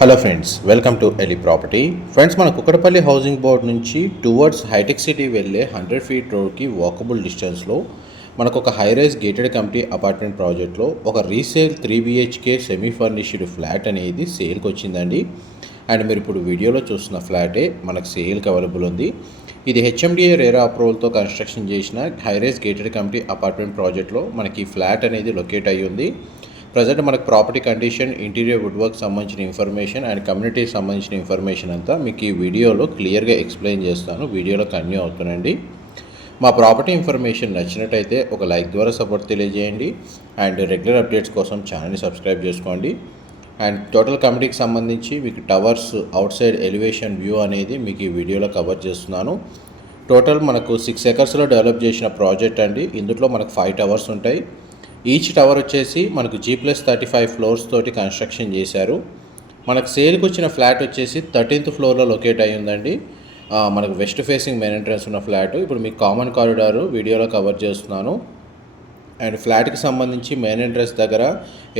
Hello friends welcome to ఎలి property friends మన Kukatpally housing board నుంచి టువర్డ్స్ హైటెక్ సిటీ వెళ్ళే హండ్రెడ్ ఫీట్ రోడ్కి వాకబుల్ డిస్టెన్స్లో మనకు ఒక high rise gated community apartment ప్రాజెక్ట్లో ఒక resale three BHK semi furnished flat అనేది సేల్కి వచ్చిందండి. అండ్ మీరు ఇప్పుడు వీడియోలో చూస్తున్న ఫ్లాటే మనకు సేల్కి అవైలబుల్ ఉంది. ఇది హెచ్ఎండిఏ రేరా అప్రూవల్తో కన్స్ట్రక్షన్ చేసిన high rise gated community apartment ప్రాజెక్ట్లో మనకి ఫ్లాట్ అనేది లొకేట్ అయ్యి ఉంది. ప్రజెంట్ మనకు property condition interior wood work సంబంధించిన ఇన్ఫర్మేషన్ అండ్ కమ్యూనిటీకి సంబంధించిన ఇన్ఫర్మేషన్ అంతా మీకు ఈ వీడియోలో క్లియర్గా ఎక్స్ప్లెయిన్ చేస్తాను. వీడియోలో కన్యూ అవుతానండి మా ప్రాపర్టీ ఇన్ఫర్మేషన్ నచ్చినట్టయితే ఒక లైక్ ద్వారా సపోర్ట్ తెలియజేయండి. అండ్ రెగ్యులర్ అప్డేట్స్ కోసం ఛానల్ని సబ్స్క్రైబ్ చేసుకోండి. అండ్ టోటల్ కమిటీకి సంబంధించి మీకు towers outside elevation view అనేది మీకు ఈ వీడియోలో కవర్ చేస్తున్నాను. టోటల్ మనకు సిక్స్ ఎకర్స్లో డెవలప్ చేసిన ప్రాజెక్ట్ అండి. ఇందులో మనకు ఫైవ్ టవర్స్ ఉంటాయి. ఈచ్ టవర్ వచ్చేసి మనకు G plus thirty five floors తోటి కన్స్ట్రక్షన్ చేశారు. మనకు సేల్కి వచ్చిన ఫ్లాట్ వచ్చేసి థర్టీన్త్ ఫ్లోర్లో లొకేట్ అయ్యి ఉందండి. మనకు వెస్ట్ ఫేసింగ్ మెయిన్ ఎంట్రన్స్ ఉన్న ఫ్లాట్ ఇప్పుడు మీకు కామన్ కారిడార్ వీడియోలో కవర్ చేస్తున్నాను. అండ్ ఫ్లాట్కి సంబంధించి మెయిన్ ఎంట్రన్స్ దగ్గర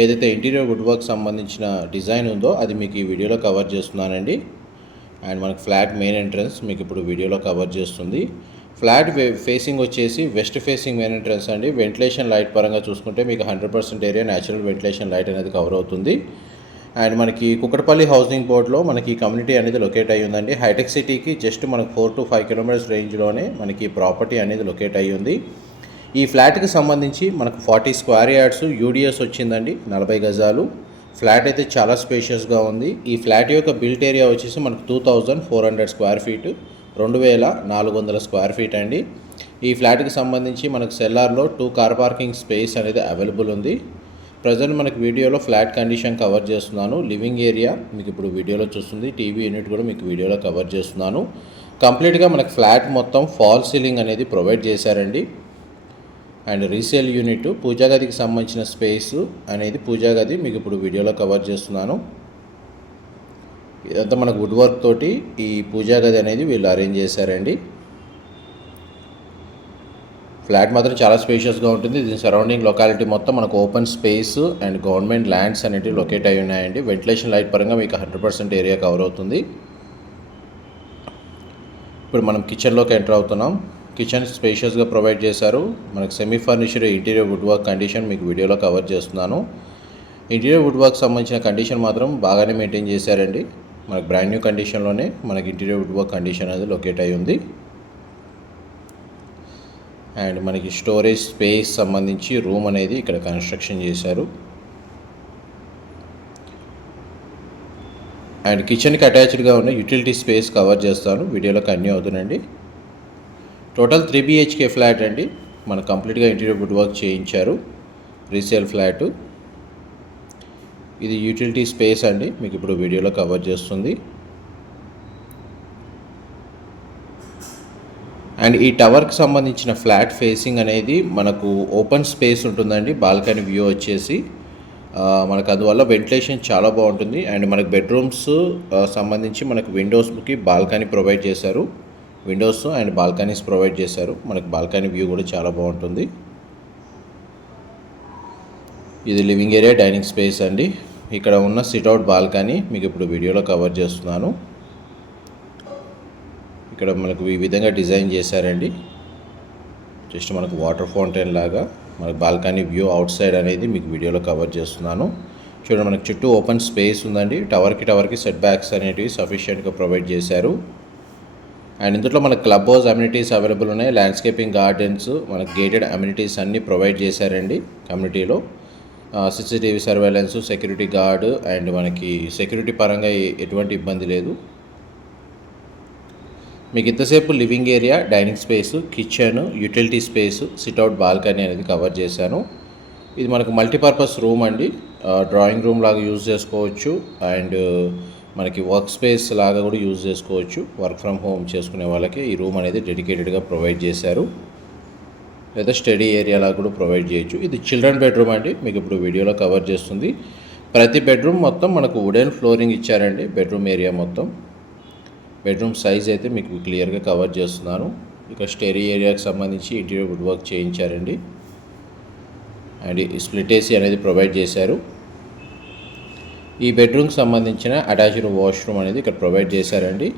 ఏదైతే ఇంటీరియర్ వుడ్ వర్క్ సంబంధించిన డిజైన్ ఉందో అది మీకు ఈ వీడియోలో కవర్ చేస్తున్నానండి. అండ్ మనకు ఫ్లాట్ మెయిన్ ఎంట్రన్స్ మీకు ఇప్పుడు వీడియోలో కవర్ చేస్తుంది. ఫ్లాట్ ఫేసింగ్ వచ్చేసి వెస్ట్ ఫేసింగ్ మెయిన్ ఎంట్రన్స్ అండి. వెంటిలేషన్ లైట్ పరంగా చూసుకుంటే మీకు hundred percent area natural ventilation light అనేది కవర్ అవుతుంది. అండ్ మనకి కుక్కటపల్లి హౌసింగ్ బోర్డ్లో మనకి కమ్యూనిటీ అనేది లొకేట్ అయ్యి ఉందండి. హైటెక్ సిటీకి జస్ట్ మనకు ఫోర్ టు ఫైవ్ కిలోమీటర్స్ రేంజ్లోనే మనకి ప్రాపర్టీ అనేది లొకేట్ అయ్యి ఉంది. ఈ ఫ్లాట్కి సంబంధించి మనకు ఫార్టీ స్క్వేర్ యార్డ్స్ యూడిఎస్ వచ్చిందండి నలభై గజాలు. ఫ్లాట్ అయితే చాలా స్పేషియస్గా ఉంది. ఈ ఫ్లాట్ యొక్క బిల్ట్ ఏరియా వచ్చేసి మనకు two thousand four hundred square feet రెండు వేల నాలుగు వందల స్క్వేర్ ఫీట్ అండి. ఈ ఫ్లాట్కి సంబంధించి మనకు సెల్లార్లో టూ కార్ పార్కింగ్ స్పేస్ అనేది అవైలబుల్ ఉంది. ప్రజెంట్ మనకి వీడియోలో ఫ్లాట్ కండిషన్ కవర్ చేస్తున్నాను. లివింగ్ ఏరియా మీకు ఇప్పుడు వీడియోలో చూస్తుంది. టీవీ యూనిట్ కూడా మీకు వీడియోలో కవర్ చేస్తున్నాను. కంప్లీట్గా మనకు ఫ్లాట్ మొత్తం ఫాల్ సీలింగ్ అనేది ప్రొవైడ్ చేశారండి. అండ్ రీసేల్ యూనిట్ పూజా గదికి సంబంధించిన స్పేస్ అనేది పూజా గది మీకు ఇప్పుడు వీడియోలో కవర్ చేస్తున్నాను. ఇదంతా మనకు వుడ్ వర్క్ తోటి ఈ పూజా గది అనేది వీళ్ళు అరేంజ్ చేశారండి. ఫ్లాట్ మాత్రం చాలా స్పేషియస్గా ఉంటుంది. దీని సరౌండింగ్ లొకాలిటీ మొత్తం మనకు open space and government lands అనేవి లొకేట్ అయి ఉన్నాయండి. వెంటిలేషన్ లైట్ పరంగా మీకు హండ్రెడ్ పర్సెంట్ ఏరియా కవర్ అవుతుంది. ఇప్పుడు మనం కిచెన్లోకి ఎంటర్ అవుతున్నాం. కిచెన్ స్పేషియస్గా ప్రొవైడ్ చేశారు. మనకు semi furniture interior wood work condition మీకు వీడియోలో కవర్ చేస్తున్నాను. ఇంటీరియర్ వుడ్ వర్క్ సంబంధించిన కండిషన్ మాత్రం బాగానే మెయింటైన్ చేశారండి. మనకు బ్రాండ్ న్యూ కండిషన్లోనే మనకి ఇంటీరియర్ వుడ్ వర్క్ కండిషన్ అనేది లొకేట్ అయి ఉంది. అండ్ మనకి స్టోరేజ్ స్పేస్ సంబంధించి రూమ్ అనేది ఇక్కడ కన్స్ట్రక్షన్ చేశారు. అండ్ కిచెన్కి అటాచ్డ్గా ఉన్న యూటిలిటీ స్పేస్ కవర్ చేస్తాను. వీడియోలో కన్యూ అవుతుందండి. టోటల్ త్రీ బిహెచ్కే ఫ్లాట్ అండి. మన కంప్లీట్గా ఇంటీరియర్ వుడ్ వర్క్ చేయించారు. రీసేల్ ఫ్లాటు ఇది యూటిలిటీ స్పేస్ అండి. మీకు ఇప్పుడు వీడియోలో కవర్ చేస్తుంది. అండ్ ఈ టవర్కి సంబంధించిన ఫ్లాట్ ఫేసింగ్ అనేది మనకు ఓపెన్ స్పేస్ ఉంటుందండి. బాల్కనీ వ్యూ వచ్చేసి మనకు అందువల్ల వెంటిలేషన్ చాలా బాగుంటుంది. అండ్ మనకు బెడ్రూమ్స్ సంబంధించి మనకు విండోస్కి బాల్కనీ ప్రొవైడ్ చేశారు. విండోస్ అండ్ బాల్కనీస్ ప్రొవైడ్ చేశారు. మనకు బాల్కనీ వ్యూ కూడా చాలా బాగుంటుంది. ఇది లివింగ్ ఏరియా డైనింగ్ స్పేస్ అండి. ఇక్కడ ఉన్న సిట్అవుట్ బాల్కనీ మీకు ఇప్పుడు వీడియోలో కవర్ చేస్తున్నాను. ఇక్కడ మనకు ఈ విధంగా డిజైన్ చేశారండి. జస్ట్ మనకు వాటర్ ఫౌంటైన్ లాగా మనకు బాల్కనీ వ్యూ అవుట్ సైడ్ అనేది మీకు వీడియోలో కవర్ చేస్తున్నాను. చూడండి మనకు చుట్టూ ఓపెన్ స్పేస్ ఉందండి. టవర్కి టవర్కి సెట్ బ్యాక్స్ అనేటివి సఫిషియెంట్గా ప్రొవైడ్ చేశారు. అండ్ ఇందులో మనకు క్లబ్ హౌస్ అమ్యూనిటీస్ అవైలబుల్ ఉన్నాయి. ల్యాండ్స్కేపింగ్ గార్డెన్స్ మనకు గేటెడ్ అమ్యూనిటీస్ అన్నీ ప్రొవైడ్ చేశారండి కమ్యూనిటీలో CCTV surveillance security guard and మనకి సెక్యూరిటీ పరంగా ఎటువంటి ఇబ్బంది లేదు. మీకు ఇంతసేపు living area dining space kitchen utility space sit out balcony అనేది కవర్ చేశాను. ఇది మనకు మల్టీపర్పస్ రూమ్ అండి. డ్రాయింగ్ రూమ్ లాగా యూజ్ చేసుకోవచ్చు అండ్ మనకి వర్క్ స్పేస్ లాగా కూడా యూజ్ చేసుకోవచ్చు. వర్క్ ఫ్రమ్ హోమ్ చేసుకునే వాళ్ళకి ఈ రూమ్ అనేది డెడికేటెడ్గా ప్రొవైడ్ చేశారు. లేదా స్టడీ ఏరియాలా కూడా ప్రొవైడ్ చేయొచ్చు. ఇది చిల్డ్రన్ బెడ్రూమ్ అండి. మీకు ఇప్పుడు వీడియోలో కవర్ చేస్తుంది. ప్రతి బెడ్రూమ్ మొత్తం మనకు వుడెన్ ఫ్లోరింగ్ ఇచ్చారండి. బెడ్రూమ్ ఏరియా మొత్తం. బెడ్రూమ్ సైజ్ అయితే మీకు క్లియర్గా కవర్ చేస్తున్నాను. ఇక స్టడీ ఏరియాకి సంబంధించి ఇంటీరియర్ వుడ్ వర్క్ చేయించారండి. అండ్ స్ప్లిట్ ఏసీ అనేది ప్రొవైడ్ చేశారు. ఈ బెడ్రూమ్కి సంబంధించిన అటాచ్డ్ వాష్రూమ్ అనేది ఇక్కడ ప్రొవైడ్ చేశారండి.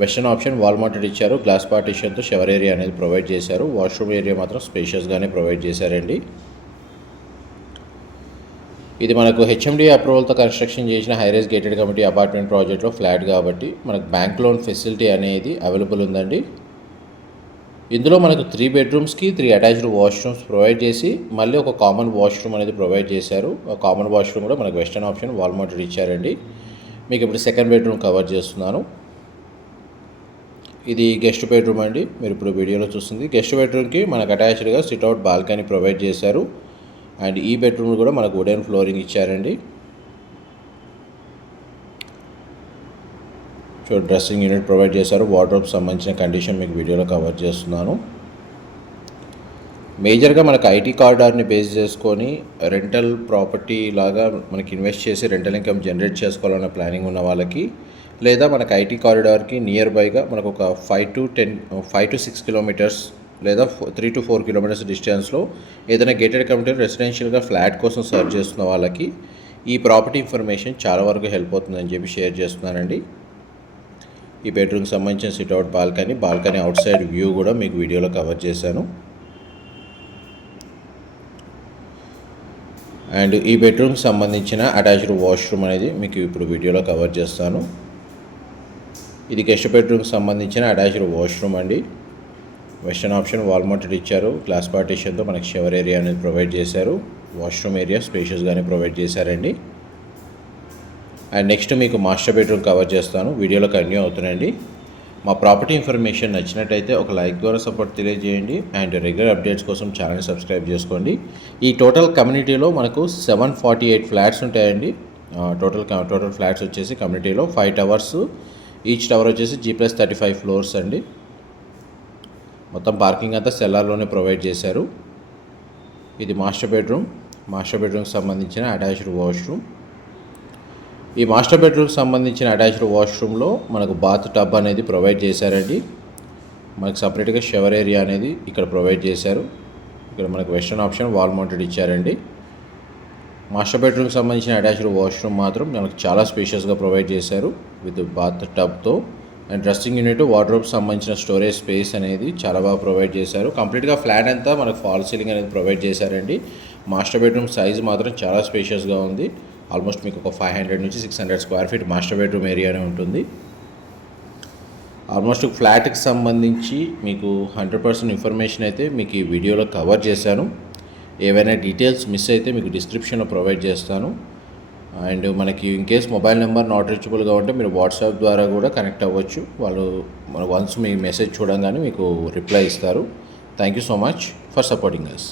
వెస్టర్న్ ఆప్షన్ వాల్ మౌంటెడ్ ఇచ్చారు. గ్లాస్ పార్టీషన్తో షవర్ ఏరియా అనేది ప్రొవైడ్ చేశారు. వాష్రూమ్ ఏరియా మాత్రం స్పేషియస్గానే ప్రొవైడ్ చేశారండి. ఇది మనకు హెచ్ఎండి అప్రూవల్తో కన్స్ట్రక్షన్ చేసిన high rise gated community apartment ప్రాజెక్ట్లో ఫ్లాట్ కాబట్టి మనకు బ్యాంక్ లోన్ ఫెసిలిటీ అనేది అవైలబుల్ ఉందండి. ఇందులో మనకు త్రీ బెడ్రూమ్స్కి త్రీ అటాచ్డ్ వాష్రూమ్స్ ప్రొవైడ్ చేసి మళ్ళీ ఒక కామన్ వాష్రూమ్ అనేది ప్రొవైడ్ చేశారు. ఆ కామన్ వాష్రూమ్ కూడా మనకు వెస్టర్న్ ఆప్షన్ వాల్ మౌంటెడ్ ఇచ్చారండి. మీకు ఇప్పుడు సెకండ్ బెడ్రూమ్ కవర్ చేస్తున్నాను. ఇది గెస్ట్ బెడ్రూమ్ అండి. మీరు ఇప్పుడు వీడియోలో చూస్తుంది. గెస్ట్ బెడ్రూమ్కి మనకు అటాచ్డ్గా సిట్అవుట్ బాల్కనీ ప్రొవైడ్ చేశారు. అండ్ ఈ బెడ్రూమ్ కూడా మనకు వుడెన్ ఫ్లోరింగ్ ఇచ్చారండి. సో డ్రెస్సింగ్ యూనిట్ ప్రొవైడ్ చేశారు. వార్డ్రోబ్ సంబంధించిన కండిషన్ మీకు వీడియోలో కవర్ చేస్తున్నాను. మేజర్గా మనకు ఐటీ కార్డార్ని బేస్ చేసుకొని రెంటల్ ప్రాపర్టీ లాగా మనకి ఇన్వెస్ట్ చేసి రెంటల్ ఇన్కమ్ జనరేట్ చేసుకోవాలన్న ప్లానింగ్ ఉన్న వాళ్ళకి లేదా మనకు ఐటీ కారిడార్కి నియర్ బైగా మనకు ఒక five to ten five to six kilometers లేదా త్రీ టు ఫోర్ కిలోమీటర్స్ డిస్టెన్స్లో ఏదైనా గేటెడ్ కమ్యూనిటీ రెసిడెన్షియల్గా ఫ్లాట్ కోసం సర్చ్ చేస్తున్న వాళ్ళకి ఈ ప్రాపర్టీ ఇన్ఫర్మేషన్ చాలా వరకు హెల్ప్ అవుతుందని చెప్పి షేర్ చేస్తున్నానండి. ఈ బెడ్రూమ్కి సంబంధించిన sit out balcony balcony outside view కూడా మీకు వీడియోలో కవర్ చేశాను. అండ్ ఈ బెడ్రూమ్కి సంబంధించిన అటాచ్డ్ వాష్రూమ్ అనేది మీకు ఇప్పుడు వీడియోలో కవర్ చేస్తాను. ఇది గెస్ట్ బెడ్రూమ్కి సంబంధించిన అటాచ్డ్ వాష్రూమ్ అండి. వెస్టర్న్ ఆప్షన్ వాల్ మౌంటెడ్ ఇచ్చారు. గ్లాస్ పార్టీషన్తో మనకి షవర్ ఏరియా అనేది ప్రొవైడ్ చేశారు. వాష్రూమ్ ఏరియా స్పేషియస్గానే ప్రొవైడ్ చేశారండి. అండ్ నెక్స్ట్ మీకు మాస్టర్ బెడ్రూమ్ కవర్ చేస్తాను. వీడియోలో కంటిన్యూ అవుతున్నాయండి మా ప్రాపర్టీ ఇన్ఫర్మేషన్ నచ్చినట్టయితే ఒక లైక్ ద్వారా సపోర్ట్ తెలియజేయండి. అండ్ రెగ్యులర్ అప్డేట్స్ కోసం ఛానల్ని సబ్స్క్రైబ్ చేసుకోండి. ఈ టోటల్ కమ్యూనిటీలో మనకు సెవెన్ ఫార్టీ ఎయిట్ ఫ్లాట్స్ ఉంటాయండి టోటల్ టోటల్ ఫ్లాట్స్ వచ్చేసి కమ్యూనిటీలో ఫైవ్ టవర్స్ ఈచ్ టవర్ వచ్చేసి G plus thirty five floors అండి. మొత్తం పార్కింగ్ అంతా సెల్లార్లోనే ప్రొవైడ్ చేశారు. ఇది మాస్టర్ బెడ్రూమ్ మాస్టర్ బెడ్రూమ్కి సంబంధించిన అటాచ్డ్ వాష్రూమ్ ఈ మాస్టర్ బెడ్రూమ్కి సంబంధించిన అటాచ్డ్ వాష్రూమ్లో మనకు బాత్ టబ్ అనేది ప్రొవైడ్ చేశారండి. మనకు సపరేట్గా షవర్ ఏరియా అనేది ఇక్కడ ప్రొవైడ్ చేశారు. ఇక్కడ మనకు వెస్టర్న్ ఆప్షన్ వాల్ మౌంటెడ్ ఇచ్చారండి. మాస్టర్ బెడ్రూమ్కి సంబంధించిన అటాచ్డ్ వాష్రూమ్ మాత్రం మనకు చాలా స్పేషియస్గా ప్రొవైడ్ చేశారు. విత్ బాత్ టబ్తో. అండ్ డ్రెస్సింగ్ యూనిట్ వార్డ్రోబ్ సంబంధించిన స్టోరేజ్ స్పేస్ అనేది చాలా బాగా ప్రొవైడ్ చేశారు. కంప్లీట్గా ఫ్లాట్ అంతా మనకు ఫాల్ సీలింగ్ అనేది ప్రొవైడ్ చేశారండి. మాస్టర్ బెడ్రూమ్ సైజ్ మాత్రం చాలా స్పేషియస్గా ఉంది. ఆల్మోస్ట్ మీకు ఒక ఫైవ్ హండ్రెడ్ నుంచి six hundred square feet master bedroom ఏరియానే ఉంటుంది. ఆల్మోస్ట్ ఫ్లాట్కి సంబంధించి మీకు హండ్రెడ్ పర్సెంట్ ఇన్ఫర్మేషన్ అయితే మీకు ఈ వీడియోలో కవర్ చేశాను. ఏవైనా డీటెయిల్స్ మిస్ అయితే మీకు డిస్క్రిప్షన్లో ప్రొవైడ్ చేస్తాను. అండ్ మనకి in case mobile number not రీచబుల్గా ఉంటే మీరు వాట్సాప్ ద్వారా కూడా కనెక్ట్ అవ్వచ్చు. వాళ్ళు వన్స్ మీ మెసేజ్ చూడంగానే మీకు రిప్లై ఇస్తారు. Thank you so much for supporting us